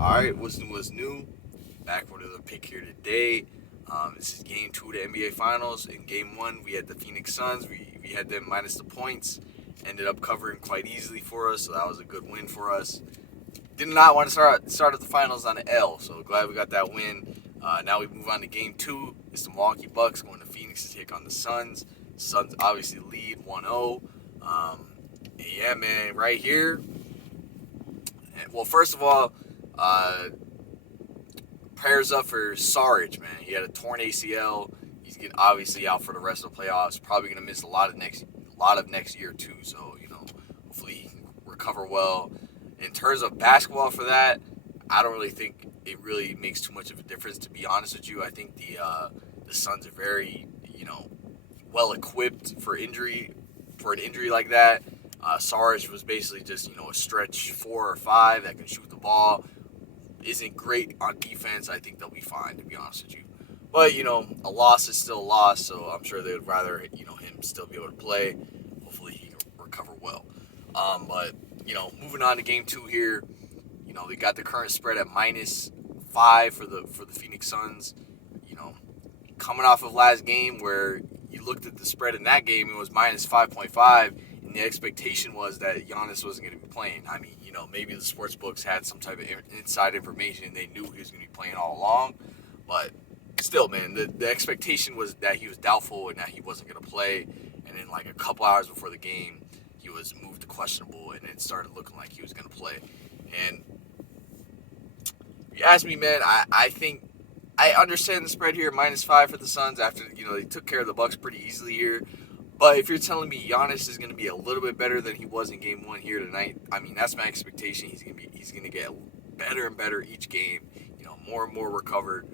All right, what's new? What's new? Back with another pick here today. This is game two of the NBA Finals. In game one, we had the Phoenix Suns. We had them minus the points. Ended up covering quite easily for us, so that was a good win for us. Did not want to start at the finals on an L, so glad we got that win. Now we move on to game two. It's the Milwaukee Bucks going to Phoenix to take on the Suns. Suns obviously lead 1-0. Yeah, man, right here. Well, first of all, prayers up for Sarge, man. He had a torn ACL. He's getting obviously out for the rest of the playoffs. Probably gonna miss a lot of next year too. So hopefully he can recover well. In terms of basketball, for that, I don't really think it really makes too much of a difference. To be honest with you, I think the Suns are very well equipped for an injury like that. Sarge was basically just a stretch 4 or 5 that can shoot the ball. Isn't great on defense. I think they'll be fine, to be honest with you. But a loss is still a loss, so I'm sure they'd rather him still be able to play. Hopefully he can recover well. But moving on to game two here. They got the current spread at -5 for the Phoenix Suns. Coming off of last game where you looked at the spread in that game, it was -5.5. And the expectation was that Giannis wasn't going to be playing. I mean, maybe the sports books had some type of inside information and they knew he was going to be playing all along. But still, man, the expectation was that he was doubtful and that he wasn't going to play. And then, like, a couple hours before the game, he was moved to questionable, and it started looking like he was going to play. And if you ask me, man, I think I understand the spread here, -5 for the Suns after, they took care of the Bucks pretty easily here. But if you're telling me Giannis is going to be a little bit better than he was in game one here tonight, I mean, that's my expectation. He's going to get better and better each game, more and more recovered.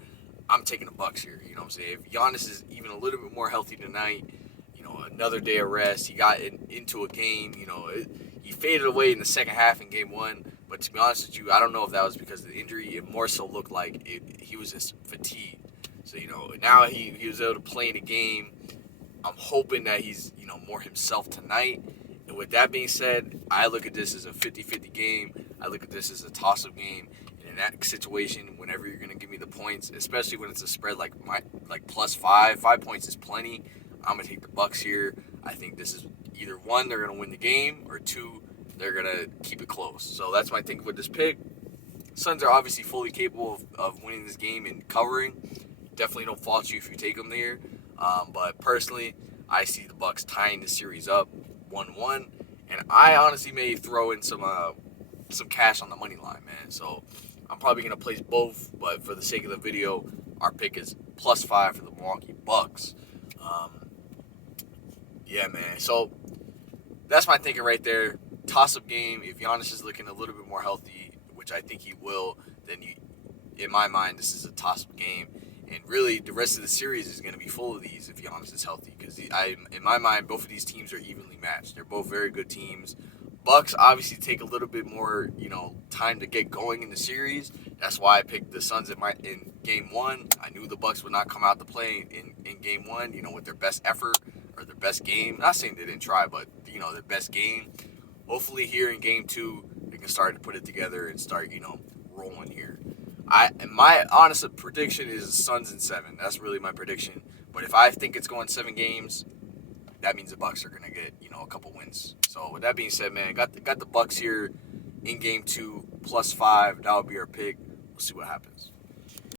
I'm taking the Bucks here, you know what I'm saying? If Giannis is even a little bit more healthy tonight, another day of rest, he got into a game, he faded away in the second half in game one. But to be honest with you, I don't know if that was because of the injury. It more so looked like he was just fatigued. So, now he was able to play in a game. I'm hoping that he's, more himself tonight. And with that being said, I look at this as a 50-50 game. I look at this as a toss-up game. And in that situation, whenever you're going to give me the points, especially when it's a spread like +5, 5 points is plenty. I'm going to take the Bucks here. I think this is either one, they're going to win the game, or two, they're going to keep it close. So that's my thinking with this pick. Suns are obviously fully capable of winning this game and covering. Definitely don't fault you if you take them there. But personally, I see the Bucks tying the series up 1-1, and I honestly may throw in some cash on the money line, man. So I'm probably gonna place both, but for the sake of the video, our pick is +5 for the Milwaukee Bucks. Yeah, man. So that's my thinking right there. Toss-up game. If Giannis is looking a little bit more healthy, which I think he will, then in my mind, this is a toss-up game. And really, the rest of the series is going to be full of these if Giannis is healthy. Because in my mind, both of these teams are evenly matched. They're both very good teams. Bucks obviously take a little bit more, time to get going in the series. That's why I picked the Suns in game one. I knew the Bucks would not come out to play in game one, with their best effort or their best game. Not saying they didn't try, but, their best game. Hopefully here in game two, they can start to put it together and start, rolling here. My honest prediction is Suns in 7. That's really my prediction. But if I think it's going 7 games, that means the Bucks are gonna get a couple wins. So with that being said, man, got the Bucks here in game 2 +5. That would be our pick. We'll see what happens.